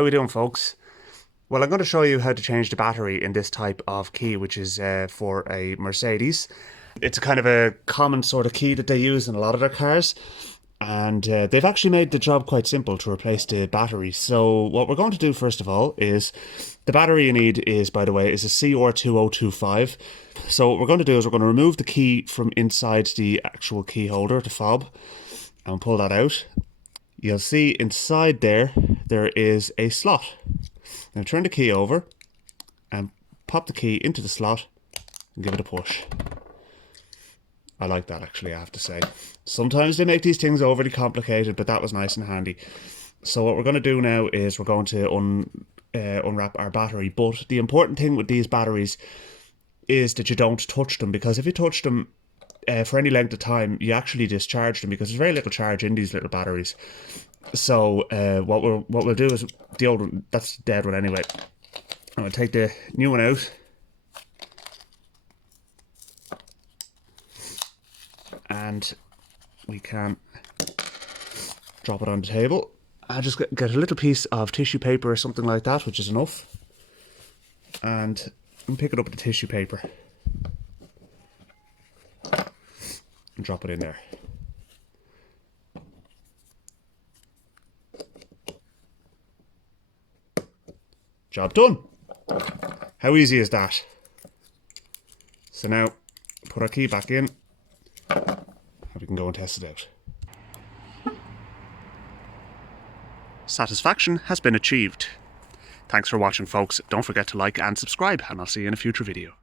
How we doing, folks? Well, I'm going to show you how to change the battery in this type of key, which is for a Mercedes. It's a kind of a common sort of key that they use in a lot of their cars. And they've actually made the job quite simple to replace the battery. So what we're going to do first of all is, the battery you need is, by the way, is a CR2025. So what we're going to do is we're going to remove the key from inside the actual key holder, the fob, and pull that out. You'll see inside there is a slot. Now turn the key over and pop the key into the slot and give it a push. I like that, actually, I have to say. Sometimes they make these things overly complicated, but that was nice and handy. So what we're going to do now is we're going to unwrap our battery. But the important thing with these batteries is that you don't touch them, because if you touch them for any length of time, you actually discharge them, because there's very little charge in these little batteries. So what we'll do is, the old one, that's the dead one anyway. I'm going to take the new one out. And we can drop it on the table. I just get a little piece of tissue paper or something like that, which is enough. And pick it up with the tissue paper. And drop it in there. Job done. How easy is that? So now, put our key back in. We can go and test it out. Satisfaction has been achieved. Thanks for watching, folks. Don't forget to like and subscribe, and I'll see you in a future video.